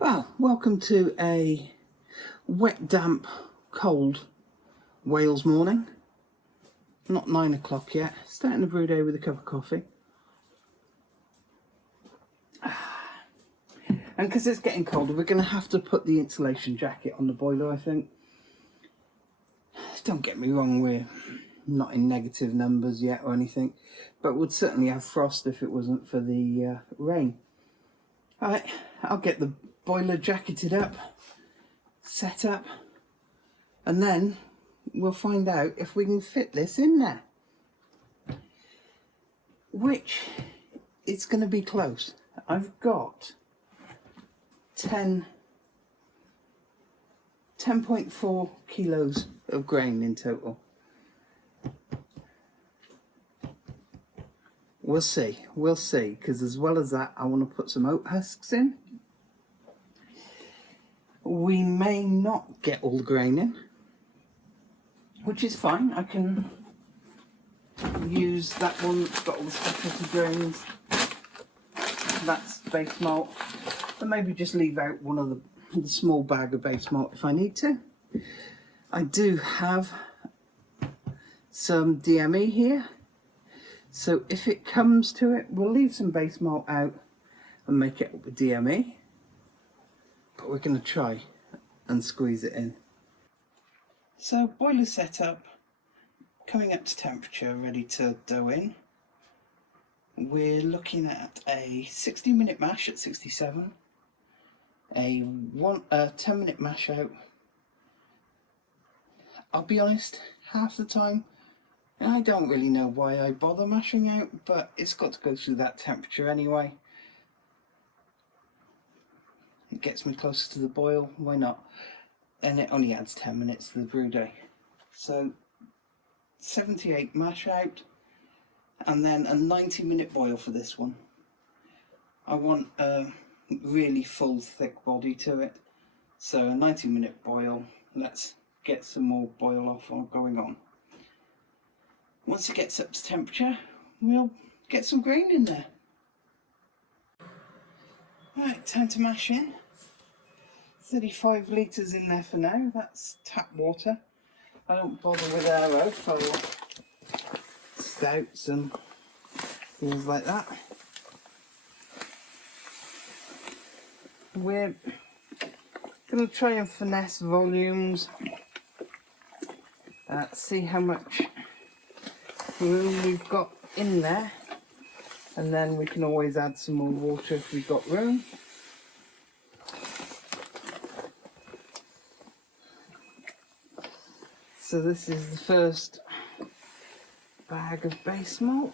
Well, welcome to a wet, damp, cold Wales morning. Not 9 o'clock yet. Starting the brew day with a cup of coffee. And because it's getting colder, we're going to have to put the insulation jacket on the boiler, I think. Don't get me wrong, we're not in negative numbers yet or anything, but would certainly have frost if it wasn't for the rain. Alright, I'll get the boiler jacketed up, set up, and then we'll find out if we can fit this in there. Which, it's going to be close. I've got 10.4 kilos of grain in total. We'll see, because as well as that, I want to put some oat husks in. We may not get all the grain in, which is fine. I can use that one that's got all the specialty grains. That's base malt. And maybe just leave out one of the small bag of base malt if I need to. I do have some DME here. So if it comes to it, we'll leave some base malt out and make it up with DME. But we're going to try and squeeze it in. So boiler set up, coming up to temperature, ready to dough in. We're looking at a 60-minute mash at 67, a 10-minute mash out. I'll be honest, half the time, I don't really know why I bother mashing out, but it's got to go through that temperature anyway. It gets me closer to the boil, why not? And it only adds 10 minutes to the brew day. So 78 mash out, and then a 90-minute boil for this one. I want a really full thick body to it, so a 90-minute boil. Let's get some more boil off going on. Once it gets up to temperature, we'll get some grain in there. Right, time to mash in. 35 litres in there for now. That's tap water. I don't bother with aero for stouts and things like that. We're going to try and finesse volumes, see how much room we've got in there, and then we can always add some more water if we've got room. So this is the first bag of base malt.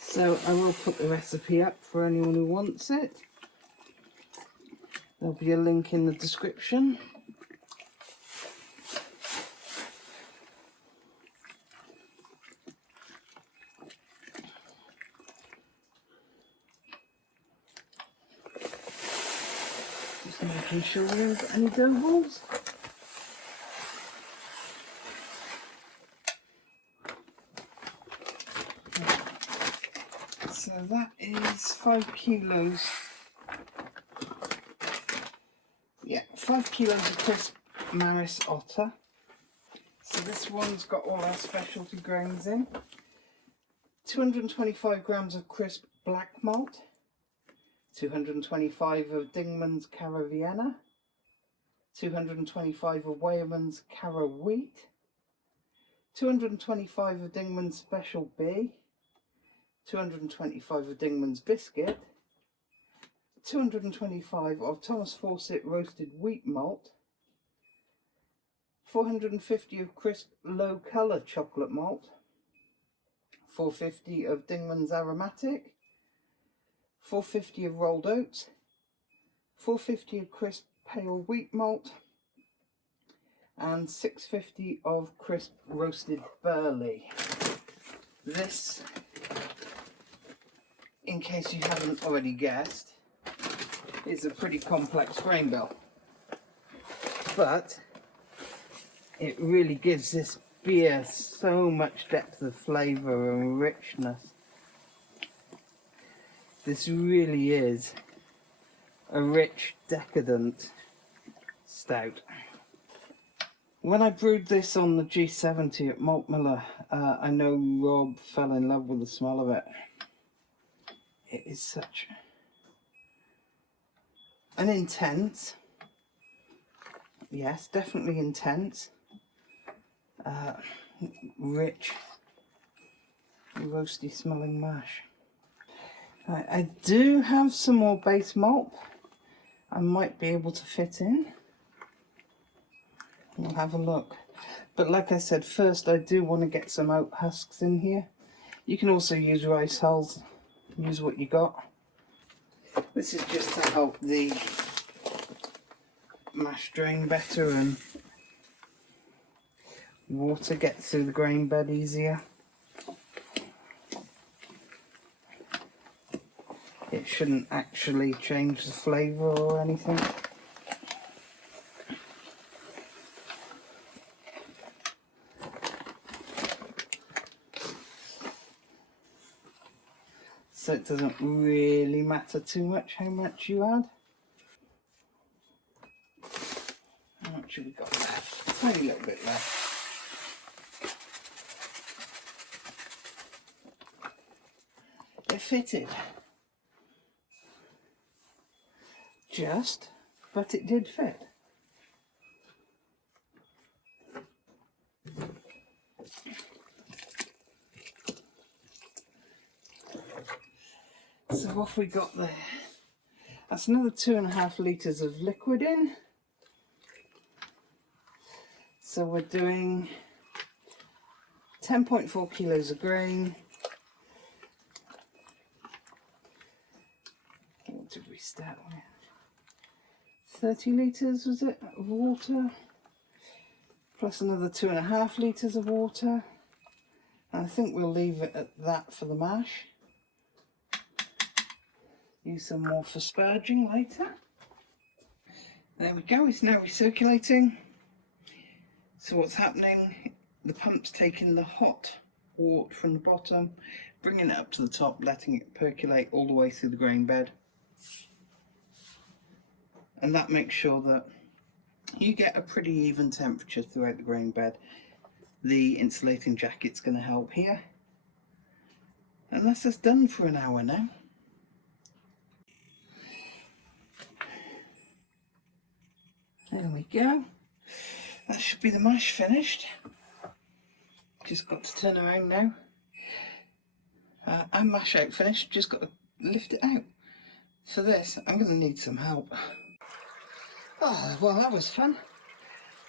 So I will put the recipe up for anyone who wants it. There'll be a link in the description. Just making sure we haven't got any dough balls. So that is 5 kilos. Yeah, 5 kilos of crisp Maris Otter. So this one's got all our specialty grains in. 225 grams of crisp black malt. 225 of Dingman's Cara Vienna. 225 of Weyermann's Cara Wheat. 225 of Dingman's Special B. 225 of Dingman's Biscuit. 225 of Thomas Fawcett roasted wheat malt, 450 of crisp low colour chocolate malt, 450 of Dingman's aromatic, 450 of rolled oats, 450 of crisp pale wheat malt, and 650 of crisp roasted barley. This in case you haven't already guessed, is a pretty complex grain bill. But it really gives this beer so much depth of flavour and richness. This really is a rich, decadent stout. When I brewed this on the G70 at Malt Miller, I know Rob fell in love with the smell of it. It is such an intense, yes, definitely intense, rich, roasty smelling mash. I do have some more base malt I might be able to fit in. We'll have a look. But like I said, first I do want to get some oat husks in here. You can also use rice hulls, use what you got. This is just to help the mash drain better and water get through the grain bed easier. It shouldn't actually change the flavour or anything. So it doesn't really matter too much how much you add. How much have we got left? Tiny little bit left. It fitted. Just, but it did fit. So what have we got there? That's another 2.5 litres of liquid in. So we're doing 10.4 kilos of grain. What did we start with? 30 litres was it of water, plus another 2.5 litres of water. And I think we'll leave it at that for the mash. Use some more for spurging later. There we go, it's now recirculating. So what's happening, the pump's taking the hot wort from the bottom, bringing it up to the top, letting it percolate all the way through the grain bed. And that makes sure that you get a pretty even temperature throughout the grain bed. The insulating jacket's going to help here. And that's us done for an hour now. There we go. That should be the mash finished. Just got to turn around now. And mash out finished, just got to lift it out. For this, I'm going to need some help. Oh, well, that was fun.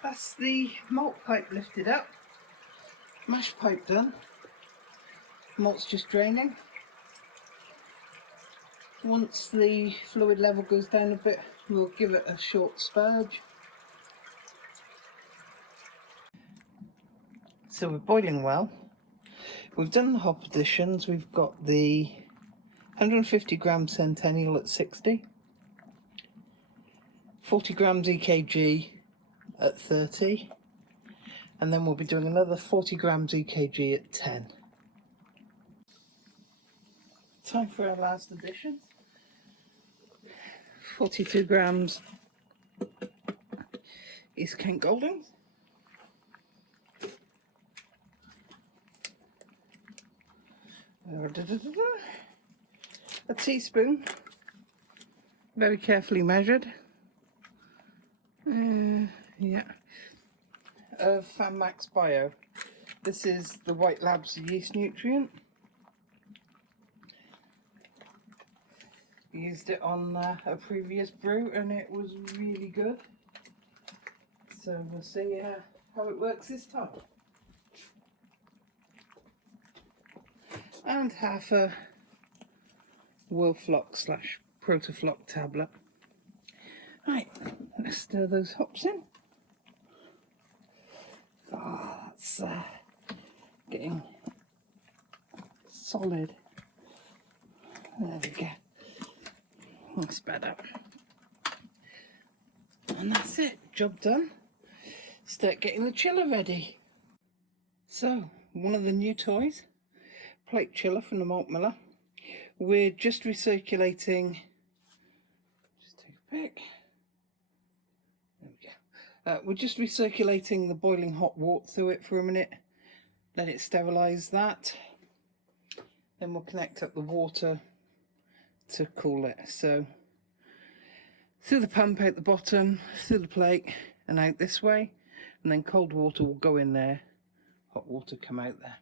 That's the malt pipe lifted up. Mash pipe done. Malt's just draining. Once the fluid level goes down a bit, we'll give it a short spurge. So we're boiling well. We've done the hop additions. We've got the 150 gram Centennial at 60, 40 grams EKG at 30, and then we'll be doing another 40 grams EKG at 10. Time for our last addition. 42 grams East Kent Goldings. A teaspoon, very carefully measured, yeah, of FanMax Bio. This is the White Labs yeast nutrient. Used it on a previous brew and it was really good. So we'll see how it works this time. And half a Wilflock / Protoflock tablet. Right, let's stir those hops in. Oh, that's getting solid. There we go. That's better. And that's it, job done. Start getting the chiller ready. So, one of the new toys, plate chiller from the malt miller. We're just recirculating, just take a pic. There we go. We're just recirculating the boiling hot water through it for a minute. Let it sterilise that. Then we'll connect up the water to cool it. So through the pump out the bottom, through the plate and out this way, and then cold water will go in there, hot water come out there.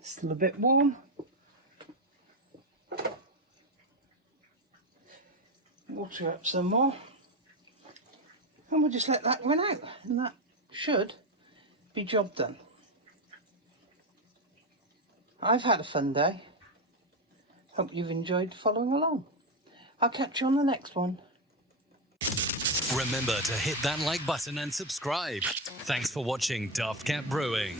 Still a bit warm. Water up some more, and we'll just let that run out, and that should be job done. I've had a fun day. Hope you've enjoyed following along. I'll catch you on the next one. Remember to hit that like button and subscribe. Thanks for watching Daft Cat Brewing.